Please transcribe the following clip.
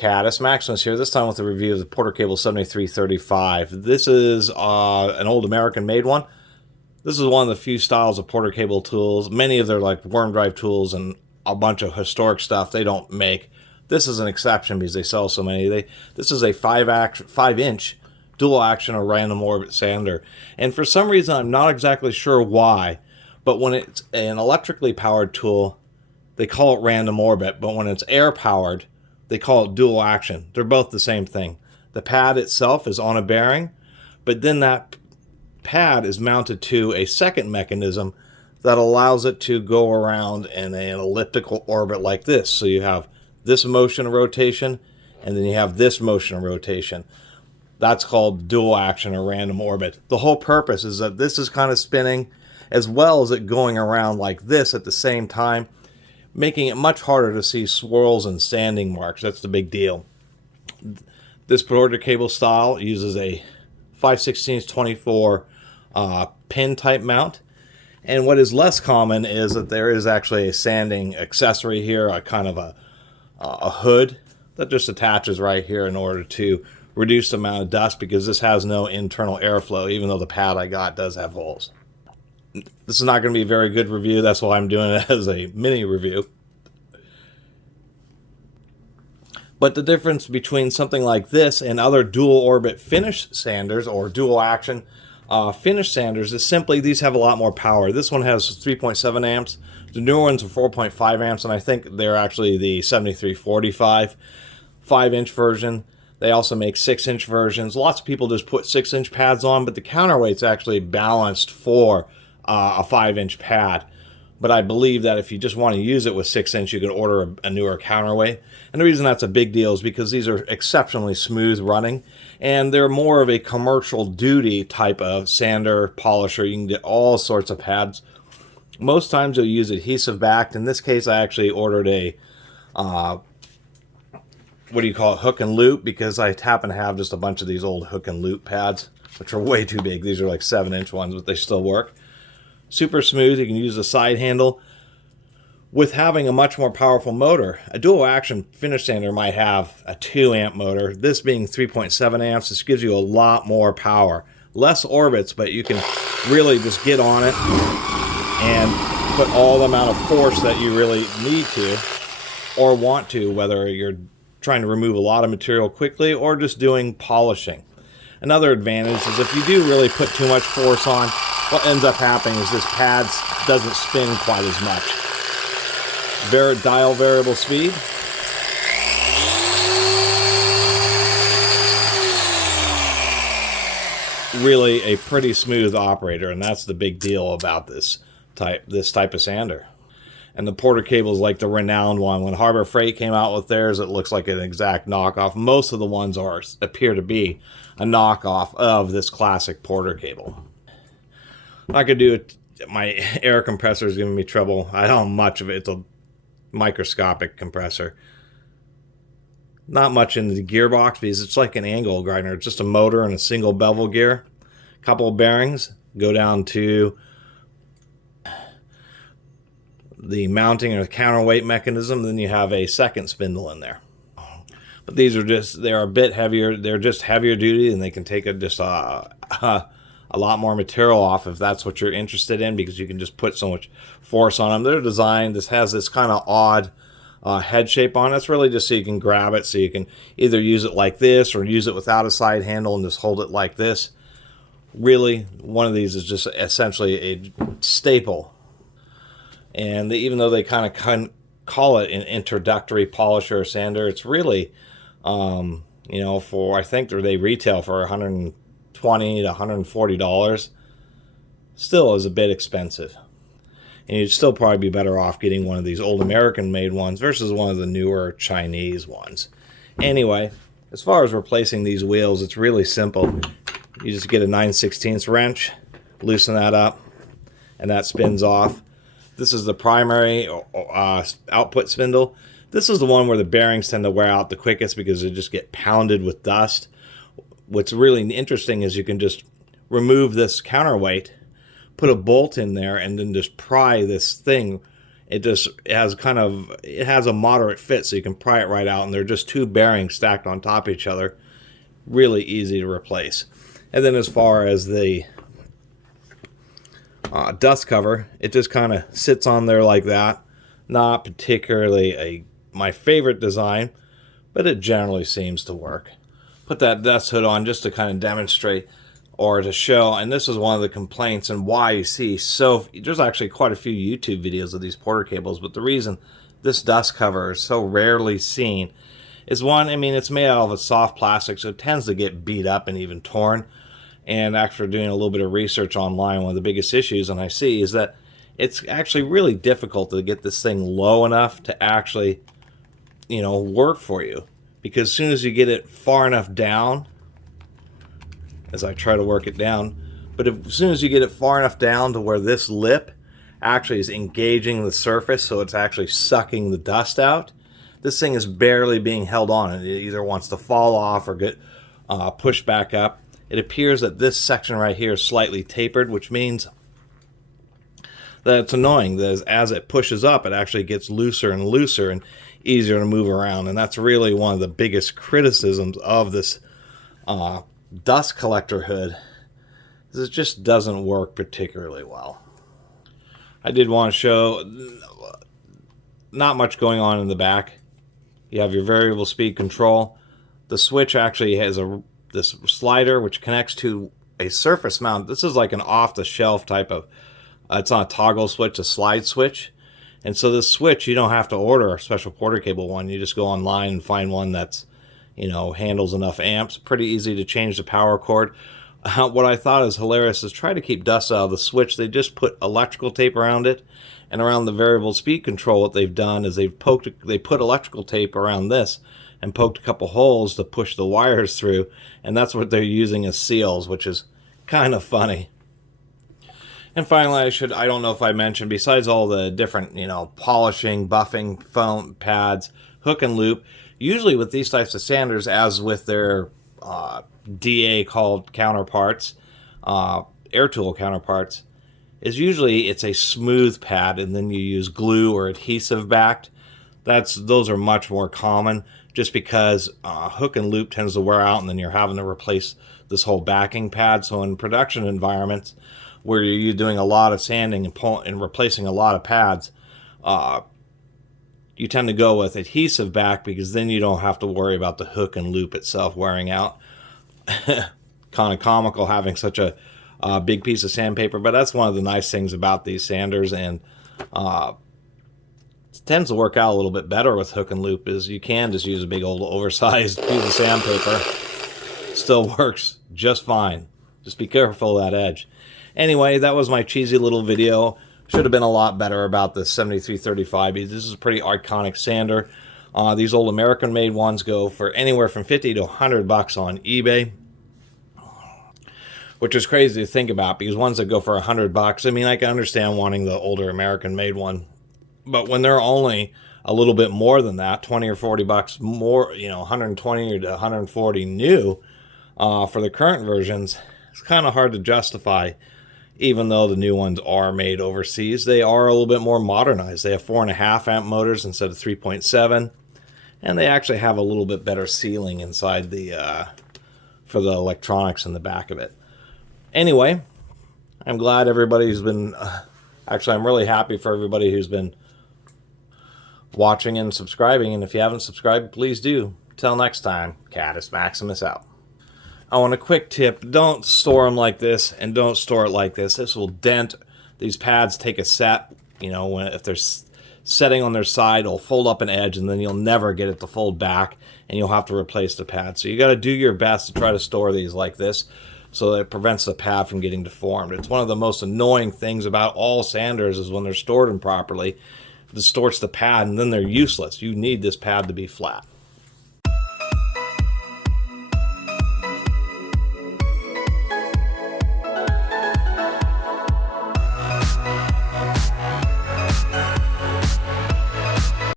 Catus. Maximus here, this time with a review of the Porter Cable 7335. This is an old American-made one. This is one of the few styles of Porter Cable tools. Many of their like worm drive tools and a bunch of historic stuff they don't make. This is an exception because they sell so many. This is a 5-inch dual action or random orbit sander. And for some reason, I'm not exactly sure why, but when it's an electrically powered tool, they call it random orbit. But when it's air powered, they call it dual action. They're both the same thing. The pad itself is on a bearing, but then that pad is mounted to a second mechanism that allows it to go around in an elliptical orbit like this. So you have this motion of rotation, and then you have this motion of rotation. That's called dual action or random orbit. The whole purpose is that this is kind of spinning as well as it going around like this at the same time, making it much harder to see swirls and sanding marks. That's the big deal. This Porter Cable style uses a 5/16 24 pin type mount. And what is less common is that there is actually a sanding accessory here, a kind of a hood that just attaches right here in order to reduce the amount of dust, because this has no internal airflow, even though the pad I got does have holes. This is not going to be a very good review. That's why I'm doing it as a mini review. But the difference between something like this and other dual orbit finish sanders or dual action finish sanders is simply these have a lot more power. This one has 3.7 amps. The newer ones are 4.5 amps, and I think they're actually the 7345 5-inch version. They also make 6-inch versions. Lots of people just put 6-inch pads on, but the counterweight's actually balanced for a 5-inch pad. But I believe that if you just want to use it with 6-inch, you can order a newer counterweight. And the reason that's a big deal is because these are exceptionally smooth running, and they're more of a commercial duty type of sander, polisher. You can get all sorts of pads. Most times you'll use adhesive backed. In this case, I actually ordered a hook and loop, because I happen to have just a bunch of these old hook and loop pads, which are way too big. These are like 7-inch ones, but they still work. Super smooth. You can use a side handle. With having a much more powerful motor, a dual action finish sander might have a 2-amp motor. This being 3.7 amps, this gives you a lot more power. Less orbits, but you can really just get on it and put all the amount of force that you really need to or want to, whether you're trying to remove a lot of material quickly or just doing polishing. Another advantage is if you do really put too much force on, what ends up happening is this pad doesn't spin quite as much. Dial variable speed. Really a pretty smooth operator, and that's the big deal about this type of sander. And the Porter Cable is like the renowned one. When Harbor Freight came out with theirs, it looks like an exact knockoff. Most of the ones appear to be a knockoff of this classic Porter Cable. I could do it. My air compressor is giving me trouble. I don't know much of it. It's a microscopic compressor. Not much in the gearbox because it's like an angle grinder. It's just a motor and a single bevel gear. A couple of bearings. Go down to the mounting or the counterweight mechanism. Then you have a second spindle in there. But these are they're a bit heavier. They're just heavier duty, and they can take a lot more material off if that's what you're interested in, because you can just put so much force on them. They're designed, this has this kind of odd head shape on it. It's really just so you can grab it, so you can either use it like this or use it without a side handle and just hold it like this. Really, one of these is just essentially a staple. And even though they kind of call it an introductory polisher or sander, it's really, I think they retail for $120 to $140, still is a bit expensive. And you'd still probably be better off getting one of these old American-made ones versus one of the newer Chinese ones. Anyway, as far as replacing these wheels, it's really simple. You just get a 9/16 wrench, loosen that up, and that spins off. This is the primary output spindle. This is the one where the bearings tend to wear out the quickest because they just get pounded with dust. What's really interesting is you can just remove this counterweight, put a bolt in there, and then just pry this thing It has it has a moderate fit, so you can pry it right out, and they're just two bearings stacked on top of each other. Really easy to replace. And then as far as the dust cover, it just kind of sits on there like that. Not particularly my favorite design, but it generally seems to work. Put that dust hood on just to kind of demonstrate or to show, and this is one of the complaints and why you see there's actually quite a few YouTube videos of these porter cables, but the reason this dust cover is so rarely seen is one, I mean, it's made out of a soft plastic, so it tends to get beat up and even torn. And after doing a little bit of research online, one of the biggest issues and I see is that it's actually really difficult to get this thing low enough to actually, work for you. Because as soon as you get it far enough down, as I try to work it down, but as soon as you get it far enough down to where this lip actually is engaging the surface, so it's actually sucking the dust out, this thing is barely being held on. It either wants to fall off or get pushed back up. It appears that this section right here is slightly tapered, which means that it's annoying. That as it pushes up, it actually gets looser and looser and easier to move around. And that's really one of the biggest criticisms of this dust collector hood, is it just doesn't work particularly well. I did want to show not much going on in the back. You have your variable speed control. The switch actually has this slider which connects to a surface mount. This is like an off-the-shelf type of, it's not a toggle switch, a slide switch. And so this switch, you don't have to order a special porter cable one. You just go online and find one that's, handles enough amps. Pretty easy to change the power cord. What I thought is hilarious is try to keep dust out of the switch. They just put electrical tape around it, and around the variable speed control, what they've done is they put electrical tape around this and poked a couple holes to push the wires through, and that's what they're using as seals, which is kind of funny. And finally, I don't know if I mentioned, besides all the different, polishing, buffing, foam pads, hook and loop, usually with these types of sanders, as with their DA called counterparts, air tool counterparts, is usually it's a smooth pad, and then you use glue or adhesive backed. Those are much more common, just because hook and loop tends to wear out, and then you're having to replace this whole backing pad. So in production environments where you're doing a lot of sanding and replacing a lot of pads, you tend to go with adhesive back, because then you don't have to worry about the hook and loop itself wearing out. Kind of comical having such a big piece of sandpaper, but that's one of the nice things about these sanders, and it tends to work out a little bit better with hook and loop, is you can just use a big old oversized piece of sandpaper. Still works just fine. Just be careful of that edge. Anyway, that was my cheesy little video. Should have been a lot better about the 7335. This is a pretty iconic sander. These old American-made ones go for anywhere from $50 to $100 on eBay, which is crazy to think about, because ones that go for $100, I mean, I can understand wanting the older American-made one, but when they're only a little bit more than that, 20 or 40 bucks more, 120 to 140 new for the current versions, it's kind of hard to justify. Even though the new ones are made overseas, they are a little bit more modernized. They have 4.5 amp motors instead of 3.7, and they actually have a little bit better sealing inside for the electronics in the back of it. Anyway, I'm glad everybody's been, actually I'm really happy for everybody who's been watching and subscribing, and if you haven't subscribed, please do. Till next time, Catus Maximus out. I want a quick tip: don't store them like this, and don't store it like this. This will dent. These pads take a set, if they're setting on their side, it'll fold up an edge, and then you'll never get it to fold back, and you'll have to replace the pad. So you got to do your best to try to store these like this, so that it prevents the pad from getting deformed. It's one of the most annoying things about all sanders is when they're stored improperly. It distorts the pad, and then they're useless. You need this pad to be flat.